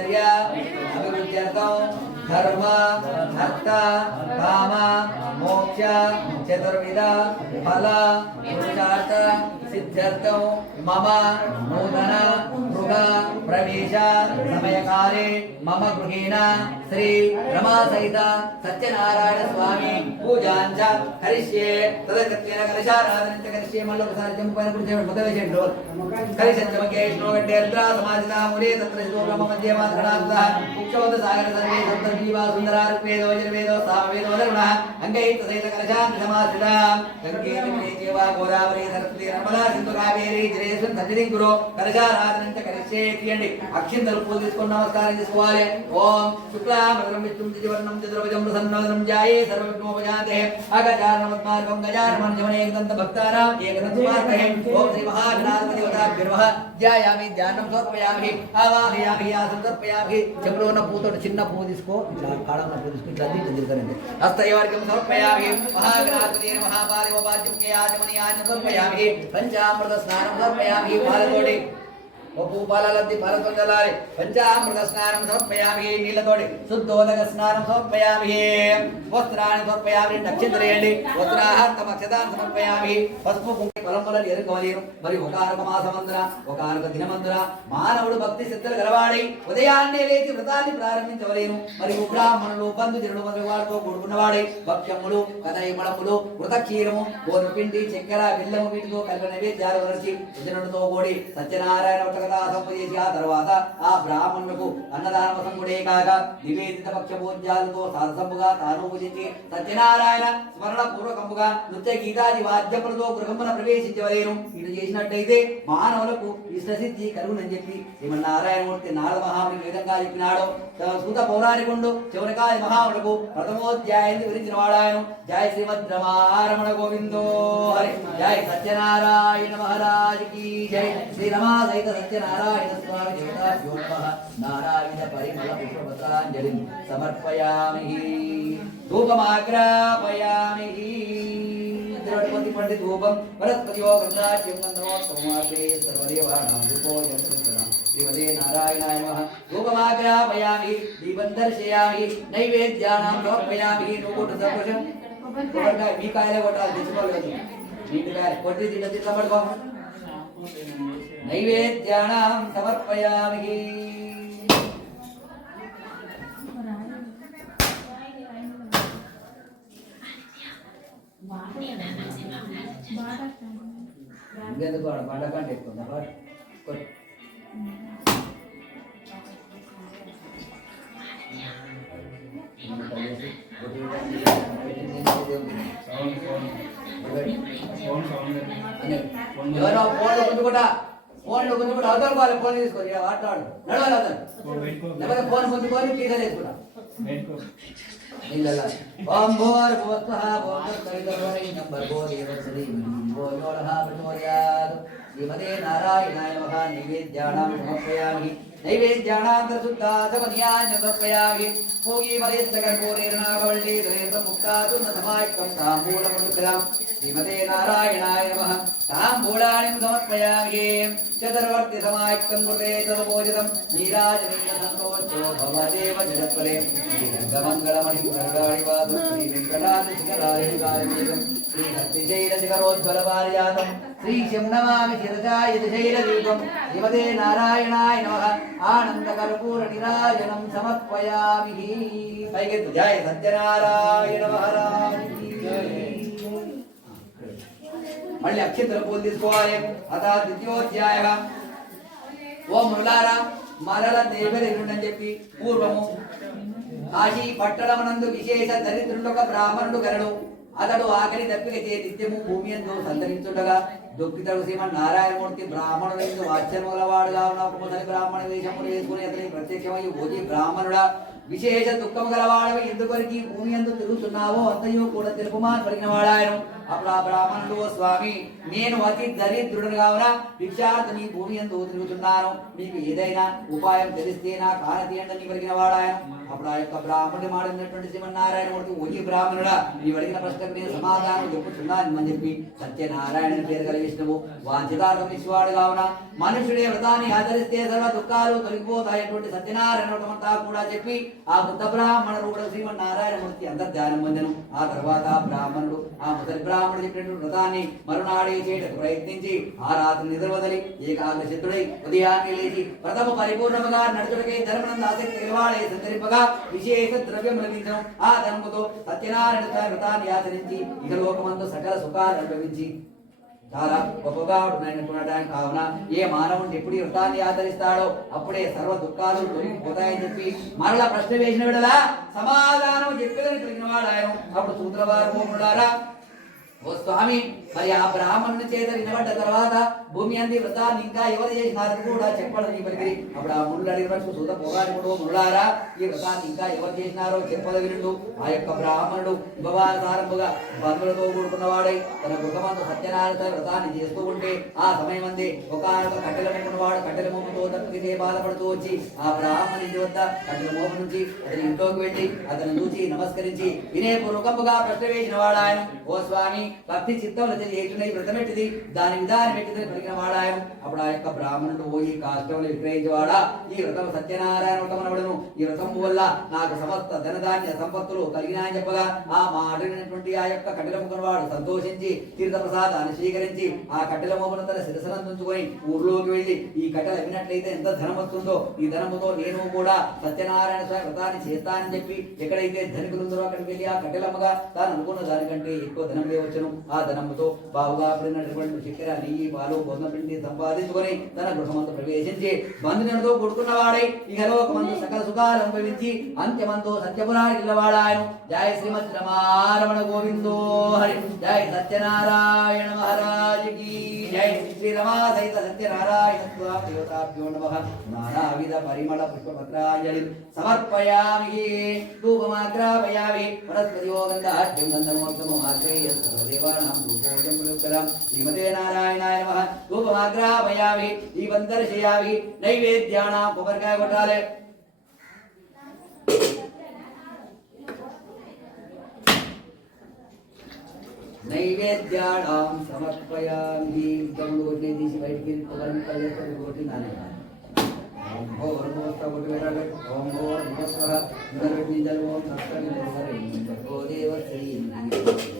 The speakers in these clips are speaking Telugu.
ब्रह्मचर्य अभिवृद्ध्यर्थम धर्म अर्थ काम मोक्ष चतुर्विध फल पुरुषार्थ సిద్ధ్యర్థం మమ నూతన మృగ ప్రవేశ సమయకాలే మమ గృహేణ శ్రీ రమా సహిత సత్యనారాయణ స్వామి పూజాంచ కరిష్యే తదగత్యేన కలశారాధనంచ కరిష్యే మళ్ళీ ఒకసారి జంపు పైన కూర్చోండి ముద్ద వేసేయండి రోజు కరిశంచమకే విష్ణుగడ్డే అద్రా సమాజిత మూలే తత్ర శివబ్రహ్మ మధ్య మాత్రణార్థ ఉక్షవంత సాగర సర్వే సప్త జీవా సుందరా సుందరారుపేదో యజుర్వేదో సామవేదో వరుణ అంగైత సహిత కలశాంత సమాశ్రిత గంగే జీవా గోదావరి సరస్వతి నర్మదా. సింధు కావేరి జలేశ్వరం సన్నిధి గురు కలశారాధనంచ కరిష్యే తీయండి అక్షింతలు పూలు తీసుకొని నమస్కారం చేసుకోవాలి ఓం శుక్లామృతం విష్ణుం దిజవర్ణం చతుర్భుజం ప్రసన్నవదనం జాయే సర్వవిఘ్నోపజాతే అగజానమద్మార్గం గజానమం జమనేకదంత భక్తానాం ఏకదంతమార్గహే ఓం శ్రీ మహాగణాధిపతి వదాభ్యుర్వః ధ్యాయామి ధ్యానం సమర్పయామి ఆవాహయామి ఆసం సమర్పయామి చెప్పులో ఉన్న పూతోటి చిన్న పువ్వు తీసుకో ఇట్లా కాడంలో పువ్వు తీసుకో ఇట్లా ఇట్లా తిరుగుతానండి హస్తయోర్గం సమర్పయామి మహాగణాధిపతి మహాపాలి ఉపాధ్యం ఆచమని ఆచ సమర్పయామి పంచామృత స్నానం సమర్పయామి పాలతోటి ఒప్పు ఫలతో చల్లాలి పంచామృత స్నానం సమర్పయామి. నీళ్ళతోటి శుద్ధోదక స్నానం సమర్పయామి. వస్త్రాన్ని సమర్పయామి. నక్షత్రేయండి వస్త్రాహార్థం అక్షతాన్ని సమర్పయామి. పసుపు కుంకుమ పరంపరలు ఎరుకోలేరు మరి ఒకనొక మాసమందున ఒకనొక దినమందున మానవుడు భక్తి శ్రద్ధలు గలవాడి ఉదయాన్నే లేచి వ్రతాన్ని ప్రారంభించవలేను. మరి బ్రాహ్మణులు బంధు జనుడు మొదలు వారితో కూడుకున్నవాడే భక్ష్యములు కదయమళములు వృతక్షీరము గోరుపిండి చక్కెర బిల్లము వీటితో కలిపిన నైవేద్యాలు వరచి యజనుడితో కూడి సత్యనారాయణ వటకథా ఆ తర్వాత ఆ బ్రాహ్మణులకు అన్నదాన సంగుడే కాక నివేదిత పక్ష భోజ్యాలతో సారసంపుగా తాను పూజించి సత్యనారాయణ స్మరణ పూర్వకముగా నృత్య గీతాది వాద్యములతో గృహమున ప్రవేశించవలేను. ఇటు చేసినట్టయితే మానవులకు ఇష్టసిద్ధి కలుగునని చెప్పి శ్రీమన్నారాయణమూర్తి నారద మహాముడికి విధంగా చెప్పినాడో. సూత పౌరాణికుండు చివరికాయ మహాముడుకు ప్రథమోధ్యాయాన్ని వివరించిన వాడాయను జయ శ్రీమద్ రమారమణ గోవిందో హరి. జయ సత్యనారాయణ మహారాజ్ కీ జయ శ్రీ రమాదైత సత్యనారాయణ స్వామి దేవతాభ్యో నారాయణ పరిమళ పుష్పపత్రాంజలిం సమర్పయామి ధూపమాగ్రాపయామి ద్రవపతి పండిత ధూపం వరస్పతియో వృందాచ్యం గంధమోత్తమాగ్రే సర్వదేవానాం రూపో జంతుం శ్రీమదే నారాయణాయ నమః ధూపమాగ్రాపయామి దీపం దర్శయామి నైవేద్యానాం సమర్పయామి నువ్వు సంతోషం కొబ్బరికాయ మీ కాయలే కొట్టాలి తెచ్చుకోలేదు నీటి కాయలు కొట్టి తిన్న తిన్న పడుకో నైవేద్యానాం సమర్పయామి ఇంకెందుకు వాడు బండ కంటే ఎక్కువ ఉందా? వాడు కొట్టు. ఎవరో ఫోన్లో గుంజుకుంటా ఫోన్లో గుంజుకుంటా అవతల వాళ్ళు ఫోన్ తీసుకొని మాట్లాడు నడవాలి అవతల లేకపోతే ఫోన్ గుంజుకొని టీకా చేసుకుంటా నీళ్ళలా. ఓం భోర్ భూస్వః ఓం తత్సవితుర్వరేణ్యం భర్గో దేవస్య ధీమహి ధియో యో నః ప్రచోదయాత్. శ్రీమతే నారాయణాయ నమః నైవేద్యానాం సమర్పయామి శ్రీమతే నారాయణాయ నమః. తాంబూలాని సమర్పయామి. చతుర్వర్తి సమాయుక్తం కృతే నీరాజనీయ సంతోషో భవదేవ వాసు పారిజాతం శ్రీ శంనమామి శిరజాయ శ్రీమదే నారాయణాయ నమ. ఆనంద కర్పూర నిరాజనం సమర్పయామి పైకెత్తు జయ సత్యనారాయణ మహారాజ్ మళ్ళీ అక్షంతర పూలు తీసుకోవాలి. అత ద్వితీయోధ్యాయ. ఓ మృలారా మరల దేవరెరుడని చెప్పి పూర్వము. కాశీ పట్టణమునందు విశేష దరిద్రుడు ఒక బ్రాహ్మణుడు గరడు. అతడు ఆకలి దప్పిక చే నిత్యము భూమి ఎందు సంతరించుండగా దుఃఖితడు శ్రీమ నారాయణమూర్తి బ్రాహ్మణుడు ఎందు వాచ్యములవాడుగా ఉన్న ఒక ముసలి బ్రాహ్మణ వేషములు వేసుకుని అతని ప్రత్యక్షమై ఓజి బ్రాహ్మణుడా విశేష దుఃఖము గలవాడవి ఎందుకొరికి భూమి ఎందు తిరుగుతున్నావో అంతయు కూడా తెలుపుమా కలిగిన వాడాయను అప్పుడు ఆ బ్రాహ్మణుడు స్వామి నేను అతి దరిద్రుడు కావున భిక్షార్థం ఈ భూమి ఎందు తిరుగుతున్నాను. మీకు ఏదైనా ఉపాయం తెలిస్తే నా కానతి ఎండని కలిగిన వాడాయను అప్పుడు ఆ యొక్క బ్రాహ్మణుడి మాడినటువంటి శ్రీమన్నారాయణమూర్తి ఓ ఈ బ్రాహ్మణుడా నీవు అడిగిన ప్రశ్నకు నేను సమాధానం చెప్పుతున్నాను అని చెప్పి సత్యనారాయణ పేరు కలిగి వాంఛితార్థం ఇచ్చేవాడు కావున మనుషుడే వ్రతాన్ని ఆచరిస్తే సర్వ దుఃఖాలు తొలగిపోతాయటువంటి సత్యనారాయణ వ్రతమంతా కూడా చెప్పి ఆ బుద్ధ బ్రాహ్మణ రూపుడు శ్రీమన్నారాయణమూర్తి అంతర్ధానం పొందను. ఆ తర్వాత ఆ బ్రాహ్మణుడు ఆ ముసలి బ్రాహ్మణుడు చెప్పినటువంటి వ్రతాన్ని మరునాడే చేయటకు ప్రయత్నించి ఆ రాత్రి నిద్రవదలి ఏకాగ్ర చిత్తుడై ఉదయాన్నే లేచి వ్రతము పరిపూర్ణముగా నడుచుడికై ధర్మనంద ఆసక్తి నిలవాడే సంతరింపగా విశేష ద్రవ్యం లభించడం ఆ ధర్మతో సత్యనారాయణ వ్రతాన్ని ఆచరించి ఇక లోకమందు సకల సుఖాలు అనుభవించి చాలా గొప్పగా ఉంటున్నాయి కావున ఏ మానవుడు ఎప్పుడు ఈ వ్రతాన్ని ఆచరిస్తాడో అప్పుడే సర్వ దుఃఖాలు తొలగిపోతాయని చెప్పి మరలా ప్రశ్న వేసిన విడలా సమాధానం చెప్పేదని తెలిగిన వాడు ఆయన అప్పుడు సూత్రవారు మోములారా ఓ స్వామి మరి ఆ బ్రాహ్మణుని చేత వినబడ్డ తర్వాత భూమి అంది వ్రతాన్ని ఇంకా ఎవరు చేసినారు కూడా చెప్పడం నీ పలికిరి అప్పుడు ఆ ముళ్ళు అడిగినట్టు సూత పోగాడు ముళ్ళారా ఈ వ్రతాన్ని ఇంకా ఎవరు చేసినారో చెప్పదు వినుడు. ఆ యొక్క బ్రాహ్మణుడు ఉపవాసారంభుగా బంధువులతో కూడుకున్నవాడై తన గృహమంత సత్యనారాయణ వ్రతాన్ని చేస్తూ ఉంటే ఆ సమయం అంది. ఒక కట్టెల మొక్కున్నవాడు కట్టెల మోపుతో తప్పితే బాధపడుతూ వచ్చి ఆ బ్రాహ్మణి ఇంటి వద్ద కట్టెల మోపు నుంచి అతని ఇంట్లోకి వెళ్ళి అతను చూసి నమస్కరించి వినయపూర్వకముగా ప్రశ్న వేసిన వాడు ఆయన. ఓ స్వామి భక్తి చిత్తం ఏటునై వ్రతమెట్టిది దాని విధానం పెట్టిందని పలికిన వాడాయం? అప్పుడు ఆ యొక్క బ్రాహ్మణుడు ఓ ఈ కాష్టములు విక్రయించేవాడా? ఈ వ్రతం సత్యనారాయణ వ్రతం అనబడను. ఈ వ్రతం వల్ల నాకు సమస్త ధనధాన్య సంపత్తులు కలిగినాయని చెప్పగా ఆ మాటైనటువంటి ఆ యొక్క కట్టెల వాడు సంతోషించి తీర్థ ప్రసాదాన్ని స్వీకరించి ఆ కట్టెల మోపును తన శిరసనందుకొని ఊర్లోకి వెళ్ళి ఈ కట్టెలు అమ్మినట్లయితే ఎంత ధనం వస్తుందో ఈ ధనముతో నేను కూడా సత్యనారాయణ స్వామి వ్రతాన్ని చేస్తానని చెప్పి ఎక్కడైతే ధనికులు ఉందో అక్కడికి వెళ్ళి ఆ కట్టెలమ్మగా తాను అనుకున్న దానికంటే ఎక్కువ ధనం వచ్చను ఆ ధనముతో బావుగా పడినటువంటి చక్కెర నెయ్యి పాలు గోధుమ పిండి సంపాదించుకొని తన గృహమందు ప్రవేశించి బంధువులతో కొడుకున్నవాడై ఇక లోకమందు సకల సుఖాలు అనుభవించి అంత్యమంతో సత్యపురానికి నిలవాడాయను జయ శ్రీమద్ రమారమణ గోవిందో హరి జయ సత్యనారాయణ మహారాజుకి జయ శ్రీ రమా సహిత సత్యనారాయణ దేవతాభ్యో నమ. నానావిధ పరిమళ పుష్పపత్రాంజలి సమర్పయామి ధూపమాగ్రాపయామి వనస్పతియో గంధాఢ్యం देवानां धूपोऽयं पुलुत्करं श्रीमते नारायणाय नमः। धूपमाग्रापयामि दीपन्तर्शयामि नैवेद्यानां कुबर्गाय कोटाले नैवेद्याणां समर्पयामि गङ्गोटे दिशि बैठके पवन कले गोटे नाने ओम भोर मोस्त गोटे वेराले ओम भोर मोस्त नरविजल ओम सत्तम भोर इंद्र को देव श्री। इंद्र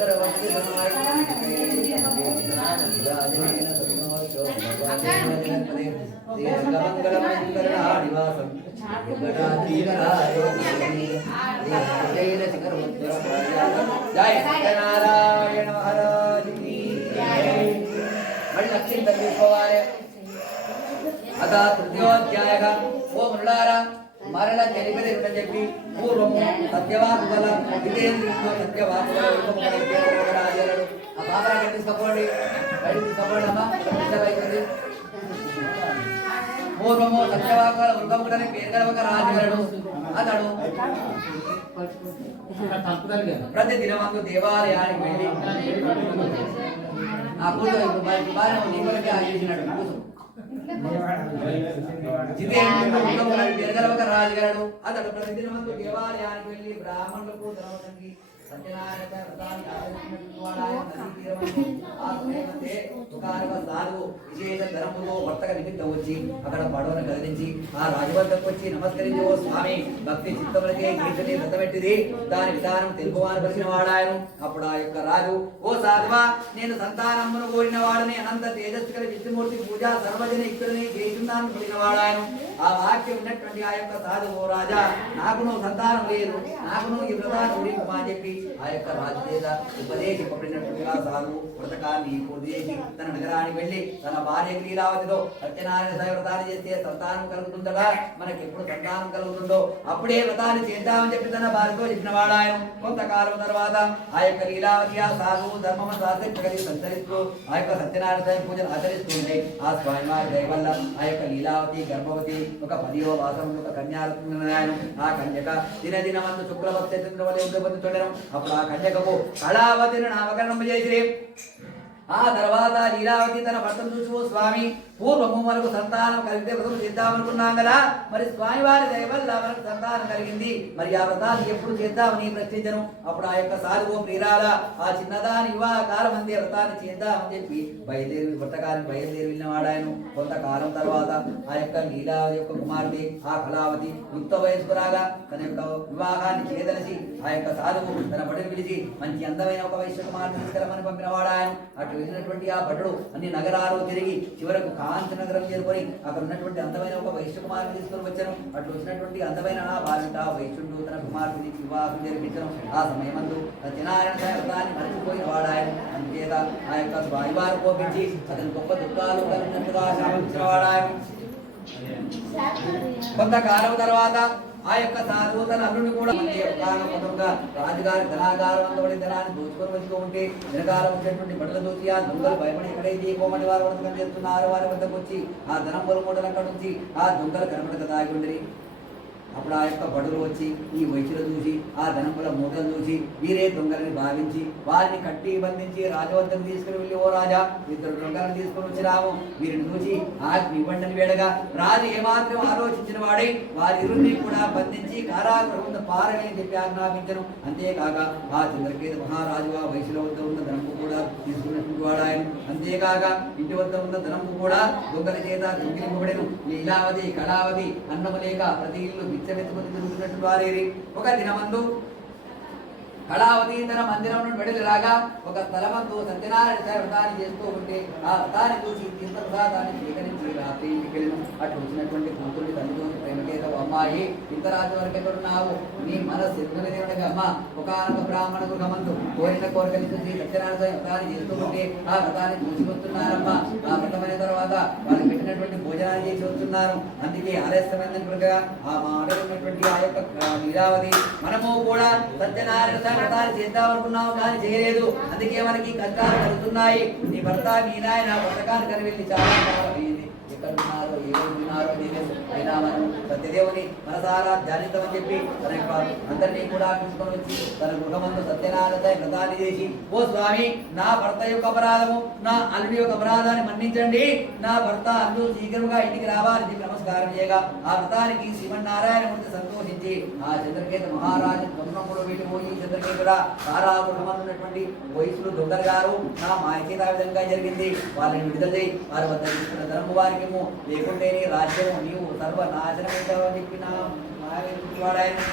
ఓం భోర్ సమర్పయామి కర్పూరనిరాజనం జయ సత్యనారాయణ మహారాజ్కి మళ్ళీ లక్ష్యం తగ్గిపోవాలి అత తృతీయోధ్యాయ ఓ మృడారా మరణ తెలిపేది చెప్పి పూర్వము సత్యవాకుల జితేంద్రుడు సత్యవాకుల రాజారు ఆ పాపరాన్ని తీసుకపోండి బయట తీసుకపోండి అమ్మా. అయిపోయింది పూర్వము సత్యవాకుల వృగముడని పేరు ఒక అతడు ప్రతి దినమందు దేవాలయానికి వెళ్ళి ఆ కూతురు బాగా నీ కొరకే కూతురు రాజుగారు అతడు ప్రతిదినమందు దేవాలయానికి వెళ్ళి బ్రాహ్మణులకు ధనవతంకి విశేష ధనముతో వర్తక నిమిత్తం వచ్చి అక్కడ పడవను కదిలించి ఆ రాజు వద్దకు వచ్చి నమస్కరించి ఓ స్వామి. భక్తి చిత్తములకే గీతని వ్రతమెట్టిది. దాని విధానం తెలుపువాని పరిచిన వాడాయను. అప్పుడు ఆ యొక్క రాజు ఓ సాధువా నేను సంతానమును కోరిన వాడిని అనంత తేజస్సు గల విష్ణుమూర్తి పూజ సర్వజన ఇక్కడని చేస్తున్నాను కోరిన వాడాయను. ఆ వాక్యం ఉన్నటువంటి ఆ యొక్క సాధువు ఓ రాజా నాకును సంతానం లేదు. నాకును ఈ వ్రతాన్ని ఉడింపు అని చెప్పి ఆ యొక్క రాజదేద ఉపదేశింపబడినట్టుగా తాను వ్రతకాన్ని పూర్తి తన నగరానికి వెళ్ళి తన భార్య క్రీడావతితో సత్యనారాయణ సాయి వ్రతాన్ని చేస్తే సంతానం కలుగుతుందా మనకి ఎప్పుడు సంతానం కలుగుతుందో అప్పుడే వ్రతాన్ని చేద్దామని చెప్పి తన భార్యతో చెప్పిన వాడాయన కొంతకాలం తర్వాత ఆ యొక్క లీలావతి ఆ సాధు ధర్మం ఆసక్తి కలిగి సంచరిస్తూ ఆ యొక్క సత్యనారాయణ స్వామి పూజలు ఆచరిస్తుంటే ఆ స్వామివారి దయ వల్ల ఆ యొక్క లీలావతి గర్భవతి ఒక పదివ మాసం ఒక కన్యారత్నారాయణ ఆ కన్యక దినదినమందు శుక్లపక్ష చంద్రవలే చూడడం అప్పుడు ఆ కన్యకకు కళావతిని నామకరణం చేసి ఆ తర్వాత లీలావతి తన భర్తను చూసి స్వామి పూర్వము మనకు సంతానం కలిగితే వ్రతం చేద్దామనుకున్నాం కదా. మరి స్వామివారి దయవల్ల మనకు సంతానం కలిగింది. మరి ఆ వ్రతాన్ని ఎప్పుడు చేద్దామని ప్రశ్నించను. అప్పుడు ఆ యొక్క సాధువు ప్రియురాల ఆ చిన్నదాని వివాహ కాలం అందే వ్రతాన్ని చేద్దామని చెప్పి బయలుదేరి వ్రతకాన్ని బయలుదేరి వెళ్ళినవాడాయను కొంతకాలం తర్వాత ఆ యొక్క లీలా యొక్క కుమార్తె ఆ కళావతి యుక్త వయస్సు రాగా తన యొక్క వివాహాన్ని చేదలిసి ఆ యొక్క సాధువు తన బడిని పిలిచి మంచి అందమైన ఒక వైశ్య కుమార్తె తీసుకెళ్ళమని పంపినవాడాయను అటు వెళ్ళినటువంటి ఆ భటుడు అన్ని నగరాలు తిరిగి చివరకు కాంతి నగరం చేరుకొని అక్కడ ఉన్నటువంటి అందమైన ఒక వైశ్య కుమార్తె తీసుకొని వచ్చాను. అటు వచ్చినటువంటి అందమైన ఆ బాలుట ఆ వైశ్యుడు తన కుమార్తెని వివాహం జరిపించను ఆ సమయమందు సత్యనారాయణ వ్రతాన్ని మరచిపోయిన వాడాయను అందుచేత ఆ యొక్క స్వామివారు కోపించి అతని గొప్ప దుఃఖాలు కలిగినట్టుగా శాపించిన వాడాయను కొంతకాలం తర్వాత ఆ యొక్క సాధువు తన అల్లుడిని కూడా రాజుగారి ధనాగారం అందబడి ధనాన్ని దోచుకొని వచ్చి ఉంటే దినకాలం వచ్చేటువంటి బట్టలు దోచి ఆ దొంగలు భయపడి ఎక్కడైతే కోమటి వారు వర్తకం చేస్తున్నారు వారి వద్దకు వచ్చి ఆ ధనం పొలమూటలు అక్కడ నుంచి ఆ దొంగలు కనపడక దాగి ఉండరి. అప్పుడు ఆ యొక్క బడులు వచ్చి ఈ వైద్యులు చూసి ఆ ధనముల మూటలు చూసి వీరే దొంగలని భావించి వారిని కట్టి బంధించి రాజవద్దకు తీసుకుని వెళ్ళి ఓ రాజా ఇద్దరు దొంగలను తీసుకుని వచ్చినాము వీరిని చూసి ఆజ్ఞ ఇవ్వండి వేడగా రాజు ఏమాత్రం ఆలోచించిన వాడై వారిని కూడా బంధించి కారాగృహం పారని చెప్పి ఆజ్ఞాపించను. అంతేకాక ఆ చంద్రకేతు మహారాజు ఆ వయసుల వద్ద ఉన్న ధనము కూడా తీసుకున్నటువంటి వాడు ఆయన. అంతేకాక ఇంటి వద్ద ఉన్న ధనము కూడా దొంగల చేత దొంగిలింపబడెను. లీలావతి కళావతి అన్నము లేక ప్రతి ఇల్లు బిచ్చమెత్తుకుని తిరుగుతున్నట్టు వారేరి. ఒక దినమందు కళావతి తన మందిరం నుండి వెడలి రాగా ఒక స్థలమందు సత్యనారాయణ సార్ వ్రతాన్ని చేస్తూ ఉంటే ఆ వ్రతాన్ని చూసి తీర్థ ప్రసాదాన్ని స్వీకరించి రాత్రి ఇంటికి అటు వచ్చినటువంటి కూతుర్ని తల్లితో ప్రేమకేత అమ్మాయి ఇంత రాజు వరకు ఎక్కడున్నావు నీ మనస్సు ఎదుగునే ఉండగా అమ్మ ఒకనొక బ్రాహ్మణ గృహమందు కోరిన కోరికలు చూసి సత్యనారాయణ వ్రతాన్ని చేస్తూ ఉంటే ఆ వ్రతాన్ని చూసి ఆ వ్రతమైన తర్వాత వాళ్ళు పెట్టినటువంటి భోజనాన్ని చేసి వస్తున్నారు. అందుకే ఆలస్యమైందని ఆ మాటలున్నటువంటి ఆ యొక్క లీలావతి మనము కూడా సత్యనారాయణ స్వామి వ్రతాన్ని చేద్దామనుకున్నాము కానీ చేయలేదు. అందుకే మనకి కష్టాలు కలుగుతున్నాయి. నీ భర్త మీ నాయన వ్రతకాన్ని కని చాలా కాలం అయింది ఎక్కడ ఉన్నారో ఏ ఉన్నారో తెలియదు. అయినా మనం సత్యదేవుని మనసారా ధ్యానిద్దామని చెప్పి తన యొక్క అందరినీ కూడా తీసుకొని వచ్చి తన గృహమందు సత్యనారాయణ వ్రతాన్ని చేసి ఓ స్వామి నా భర్త యొక్క అపరాధము నా అల్లుడి యొక్క అపరాధాన్ని మన్నించండి. నా భర్త అల్లు శీఘ్రంగా ఇంటికి రావాలి. చెప్పి నమస్కారం చేయగా ఆ వ్రతానికి శ్రీమన్నారాయణ మూర్తి సంతోషించి ఆ చంద్రకేత మహారాజు పొన్నప్పుడు వెళ్ళిపోయి చంద్రకేతుడ కారాగృహమందు వయసులు దొంగలు గారు నా మాయచేత విధంగా జరిగింది. వాళ్ళని విడుదల చేయి. వారి వద్ద తీసుకున్న ధనము వారికేమో లేకుంటేనే రాజ్యము నీవు సర్వనాశనం చెప్పిన చెప్పి మాయ వాడాయను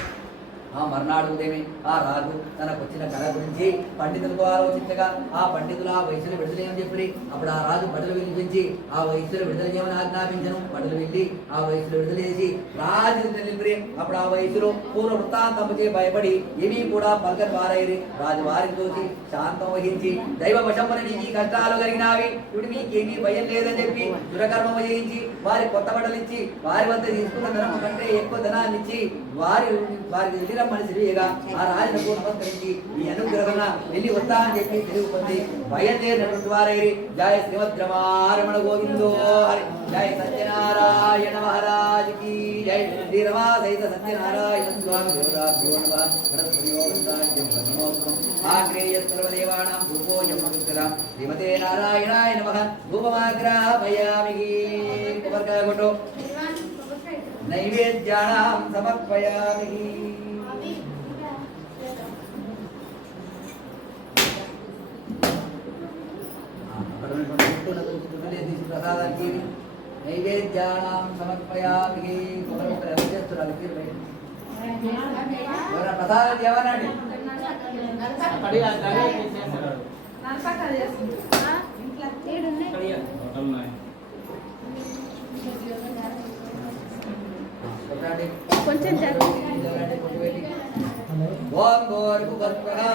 ఆ మర్నాడు ఉదయమే ఆ రాజు తనకు వచ్చిన కళ గురించి పండితులకు ఆలోచించగా ఆ పండితులు ఆ వయసులు విడుదలేమని చెప్పి అప్పుడు ఆ రాజు బడులు వినిపించి ఆ వయసులు విడుదల చేయమని ఆజ్ఞాపించను. బడులు వెళ్ళి ఆ వయసులు విడుదల చేసి రాజు నిలిపి అప్పుడు ఆ వయసులో పూర్వ వృత్తాంతముచే భయపడి ఏమీ కూడా పలకని వారైరి. రాజు వారిని చూసి శాంతం వహించి దైవ వశంపన నీకు ఈ కష్టాలు కలిగినావి. ఇప్పుడు మీకేమీ భయం లేదని చెప్పి దురకర్మ చేయించి వారి కొత్త బట్టలు ఇచ్చి వారి వద్ద తీసుకున్న ధనం కంటే ఎక్కువ ధనాన్ని ఇచ్చి వారి వారికి తెలియగా ఆ రాజులకు నమస్కరించి ఈ అనుగ్రహణ వెళ్ళి వస్తా అని చెప్పి తెలుగు పొంది బయలుదేరినటువంటి వారైరి జయ శ్రీమద్ రమారమణ గోవిందో జయ సత్యనారాయణ మహారాజ్కి జయ శ్రీ రమా సహిత సత్యనారాయణ స్వామి దేవతాభ్యో నమః. ఆగ్రేయ భూపో యమనుత్తర శ్రీమతే నారాయణాయ నమః. భూపమాగ్రాపయామి కొబ్బరికాయ కొట్టు నైవేద్యానాం సమర్పయామి ప్రసాదానికి నైవేద్యానాం సమర్పయామి ముక్కలు ఎవరు చేస్తున్నారు. తీరు బయట. ఎవరైనా కొంచెం జరుగు. ఓం గోర్భు చెప్తారా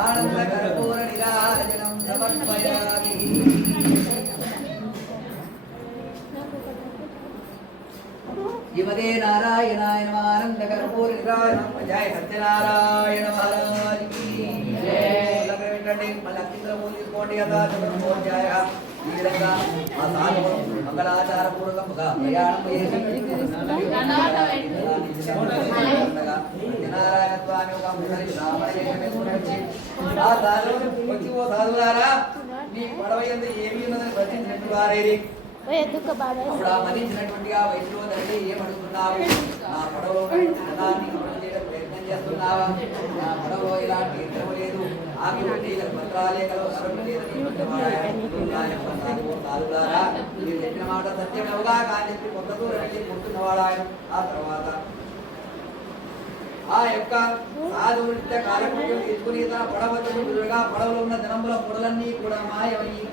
ఆనంద కర్పూర నిరాజనం సమర్పయామి శ్రీమతే నారాయణాయ నమ ఆనంద కర్పూర నిరాజనం జయ సత్యనారాయణ పూజ తీసుకోండి ఈ విధంగా ఆ సాధు మంగళాచార ప్రయాణం చేసి సత్యనారాయణ స్వామి ఒక ఆ వచ్చి ఓ సాధువులారా నీ పడవ ఎందు ఏమీ ఉన్నదని ప్రశ్నించినట్టు వారేది అప్పుడు ఆ మదించినటువంటి ఆ తండ్రి ఏమడుగుతున్నావు నా ప్రయత్నం చేస్తున్నావా నా పడవ ఇలాంటి ఇద్దరు లేదు ఆమె పత్రాలే కలవు సరుకు మీరు చెప్పిన మాట కానీ చెప్పి కొంత దూరం వెళ్ళి ఆ తర్వాత ఆ యొక్క సాధువు నిత్య కాలకృత్యం తీసుకుని తన పడవతకు ఎదురుగా పడవలో ఉన్న ధనముల పొడలన్నీ కూడా మాయమయ్యి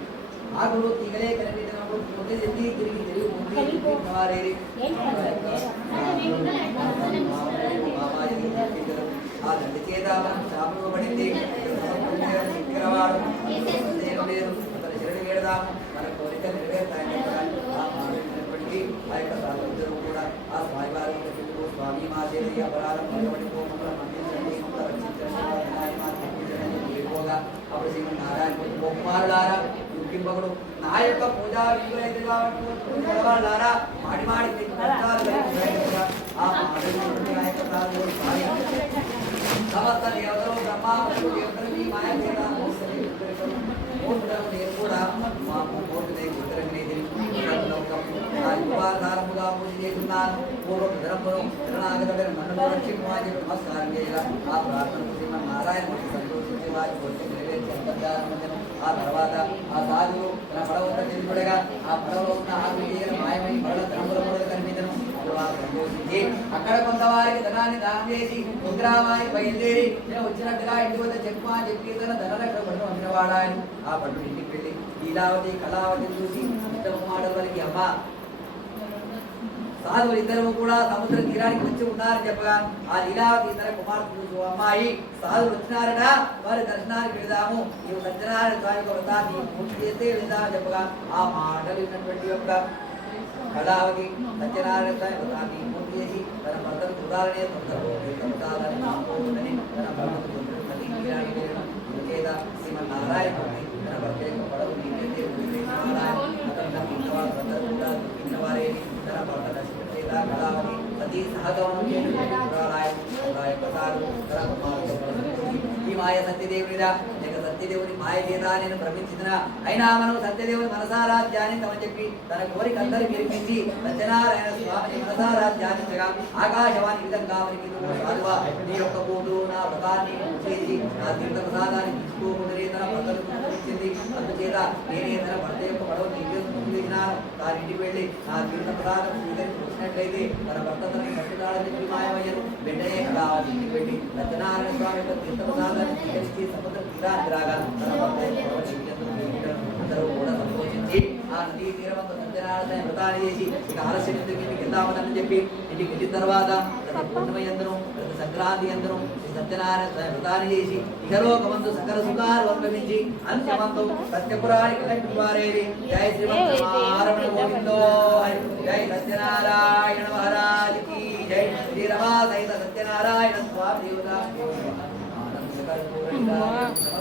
ఆకులు తీగలే కనిపించినప్పుడు పొద్దు ఎత్తి తిరిగి తిరిగి ముందు చేత నేను లేదు. అతని శరణి వేడదాము మన కోరిక నెరవేరుతాయని ఆ మాట్లాడినప్పటికీ ఆ యొక్క సాధువులు కూడా ఆ స్వామివారి చెప్పుకు స్వామి మా దేవి అపరాధం పడిపోయి రక్షించండి అప్పుడు శ్రీమన్ నారాయణ కుమారులారా దుఃఖింపకుడు నా యొక్క పూజా విధులైతే వాళ్ళారా మాడి మాడి ఆ యొక్క బ్రహ్మ దేవతలు మాయ చేత మోసడం నేను కూడా మాకు కోర్టునే కుదరగనేది ఆ యువాధారముగా పూజ చేస్తున్నాను పూర్వం ధనమును శరణాగతుడైన నన్ను రక్షించమని చెప్పి నమస్కారం చేయగా ఆ ప్రార్థన శ్రీమన్ నారాయణ మూర్తి సంతోషించి వారి కోరిక నెరవేర్చి అంతర్జాలమందరం ఆ తర్వాత ఆ సాధువు తన పడవ తెలియబడగా ఆ పడవలో ఉన్న ఆత్మీయ మాయమై పడవ ధనముల మూడలు కనిపించను అప్పుడు వారు సంతోషించి అక్కడ కొంతవారికి ధనాన్ని దానం చేసి ముద్రామాని బయలుదేరి నేను వచ్చినట్టుగా ఇంటి వద్ద చెప్పు అని చెప్పి తన ధనరక్షణ పట్టు అమ్మినవాడా అని ఆ పట్టు ఇంటికి వెళ్ళి లీలావతి కళావతి చూసి ఉత్తమ మాటల వరకు అమ్మ. సాధువులు ఇద్దరు కూడా సముద్ర తీరానికి వచ్చి ఉన్నారని చెప్పగా ఆ లీలావతి ఇద్దరు కుమార్తె అమ్మాయి. సాధువులు వచ్చినారట వారి దర్శనానికి వెళదాము. నీవు సత్యనారాయణ స్వామి యొక్క వ్రతాన్ని పూర్తి చేస్తే వెళదామని చెప్పగా ఆ మాటలు విన్నటువంటి యొక్క కళావతి సత్యనారాయణ స్వామి వ్రతాన్ని పూర్తి చేసి తన భర్తను చూడాలనే తొందరని తన భర్తను నది తీరానికి వెళ్ళడం చేత శ్రీమన్నారాయణ తన భర్త యొక్క పడవ నీళ్ళైతే అతను నమ్మినవారు అందరూ కూడా దుఃఖించినవారేని తన భర్త నశించేత కళావతి సతీ సహగమనం ఈ మాయ సత్యదేవునిరా లేక సత్యదేవుని మాయ చేత నేను భ్రమించిన అయినా మనం సత్యదేవుని మనసారా ధ్యానించమని చెప్పి తన కోరిక అందరికి వినిపించి సత్యనారాయణ స్వామిని మనసారా ధ్యానించగా ఆకాశవాణి విధంగా మనకి సాధువా. నీ యొక్క పోటు నా వ్రతాన్ని చేసి నా తీర్థ ప్రసాదాన్ని తీసుకోకుండానే తన భర్తను పంపించింది అందుచేత నేనే తన భర్త యొక్క పడవ తీర్చినాను దాని ఇంటికి వెళ్ళి నా తీర్థ ప్రసాదం స్వీకరించు. చేసినట్లయితే తన భర్త తనకి కట్టుదాడని మాయమయ్యను వెంటనే అలా ఇంటికి వెళ్ళి సత్యనారాయణ స్వామి యొక్క తీర్థపదాలను ప్రసాదాన్ని స్వీకరించి సముద్ర తీరాన్ని రాగా తన భర్త అందరూ కూడా సంతోషించి ఆ నదీ తీరమంత సత్యనారాయణ వ్రతాన్ని చేసి ఇక ఆలస్యం ఎందుకు ఇంటికి వెళ్దామని చెప్పి ఇంటికి వెళ్ళిన తర్వాత ప్రతి పూర్ణిమ యందును ప్రతి సంక్రాంతి యందును సత్యనారాయణ స్వామి వ్రతాన్ని చేసి ఇహలోకమందు సకల సుఖాలు అనుభవించి అంత్యమందు సత్యపురాణిక లక్ష్మీవారేది జై శ్రీమన్నారాయణ గోవిందో జై సత్యనారాయణ మహారాజ్ జై. శ్రీరమా సత్యనారాయణ స్వామి దేవత.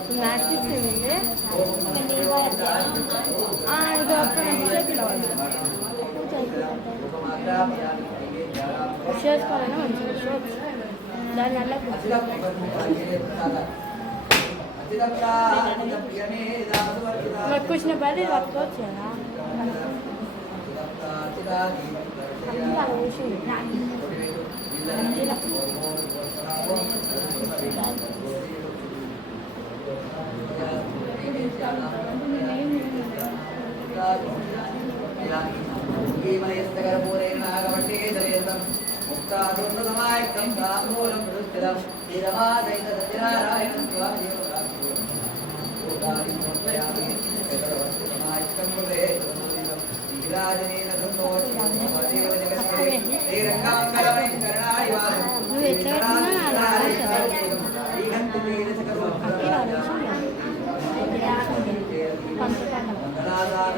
స్నాక్స్ ఇచ్చింది ఇది ఒక్క చేసుకోవాలని మంచిగా షోప్స్ దాని నాకు వచ్చిన పది పట్టుకోవచ్చు కదా യജ്ഞം താമൂലം പുരസ്കൃതം നിരമാദൈതരായണ സ്വാമി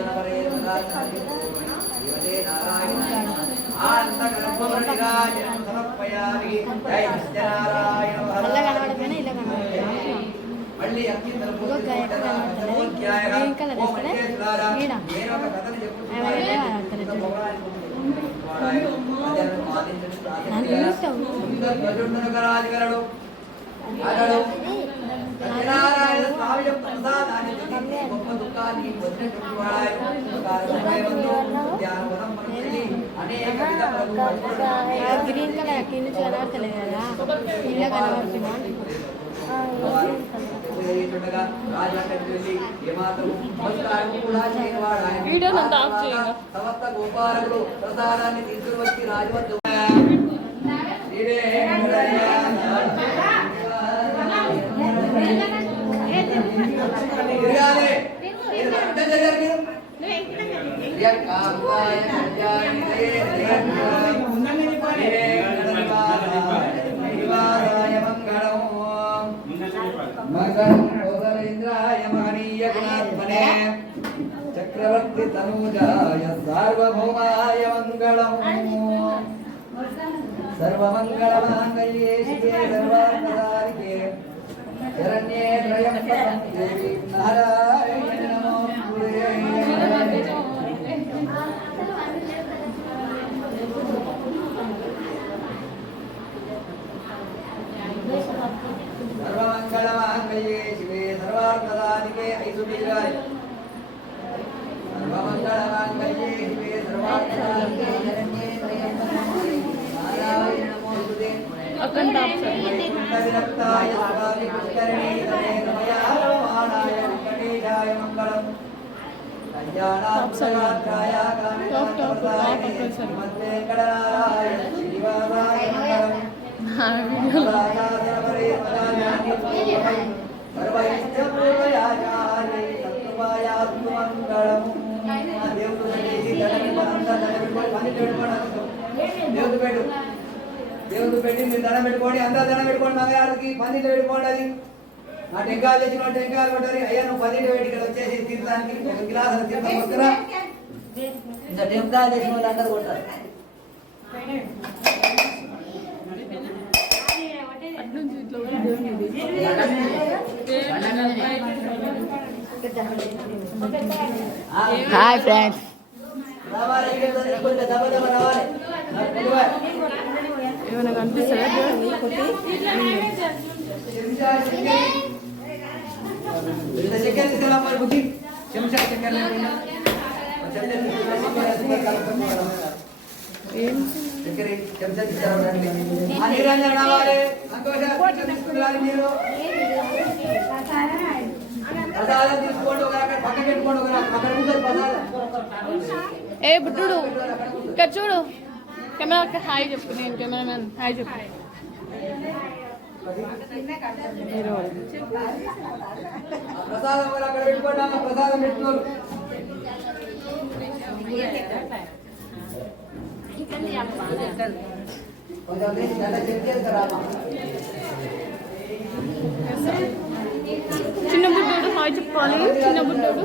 പറയുന്നത് നാരായണ ആനന്ദ ഗർഭമണികായ మళ్ళీ అత్యంత అతడు సత్యనారాయణ స్వామి యొక్క ప్రసాదాన్ని గొప్ప దుఃఖాన్ని వదిలినటువంటి వాడాయను. కాలసమయమందు ధ్యానవనం అనేక విధములకు పట్టుబడి ఆ గ్రీన్ కలర్ కింద నుంచి కనబడతలేదు కదా ఇలా కనబడుతున్నా ఉండగా రాజాంగకి వెళ్ళి ఏమాత్రం నమస్కారం కూడా చేయనివాడు ఆయన. వీడియో నంతా ఆఫ్ చేయగా. సమస్త గోపాలకులు ప్రసాదాన్ని తీసుకుని వచ్చి రాజు వద్ద ఇదే తిరగాలి. మీరు అడ్డం జరగాలి చక్రవర్తి తనూజాయ సార్వభౌమాయ మంగళం సర్వమంగళమాంగళ్యే శివే సర్వార్థసారికే శరణ్యే త్రయంబకం దేవి నారాయణ నమోస్తుతే సర్వమంగళమాంగళ్యే శివే సర్వార్థసారికే ఐసుబీరాయ సర్వమంగళమాంగళ్యే శివే సర్వార్థసారికే శరణ్యే త్రయంబకం దేవి నారాయణ నమోస్తుతే వైకుంఠవిరక్తాయ స్వామి పుష్కరిణీతనే రమయామానాయ వెంకటేశాయ మంగళం కళ్యాణాత్మగాత్రాయ కామితార్థప్రదాయినే శ్రీమద్వేంకటనారాయణ శ్రీనివాసాయ మంగళం రాజాధరవరే పదాన్యాన్ని పూర్వమై సర్వైశ్చ పూర్వయాచార్యై తత్వాయాస్తు మంగళం ఆ దేవుడు పెట్టు దేవుడు పెట్టి మీరు దండం పెట్టుకోండి అందరూ దండం పెట్టుకోండి మంగళారతికి పన్నీళ్ళు పెట్టుకోండి అది నా టెంకాయలు తెచ్చిన టెంకాయలు కొట్టాలి అయ్యా నువ్వు పన్నీళ్ళు పెట్టి ఇక్కడ వచ్చేసి తీర్థానికి గ్లాసులు తీర్థం వస్తున్నా ఇంకా టెంకాయలు తెచ్చిన వాళ్ళు అందరూ కొట్టాలి హాయ్ ఫ్రెండ్స్ రావాలి ఇక్కడ కొంచెం దెబ్బ దెబ్బ రావాలి నిలవాలి. ఏమైనా కనిపిస్తుందా కొట్టి చెంచా చక్కెర ఇంత చక్కెర తీసుకురా మరి బుద్ధి చెంచా చక్కెర లేకుండా. చెంచా రావాలి మీరు ప్రసాదం తీసుకోండి ఒక రకం పక్కన పెట్టుకోండి ఒక రకం అక్కడ ప్రసాదం ఏ బుడ్డు ఇక్కడ చూడు. కెమెరా హాయ్ చెప్పు. నేను కెమెరామెన్. హాయ్ చెప్పు. ప్రసాదం అక్కడ పెట్టుకోండి ప్రసాదం పెట్టుకోరు. చిన్న బుడ్డోడు హాయ్ చెప్పాలి. చిన్న బుడ్డోడు.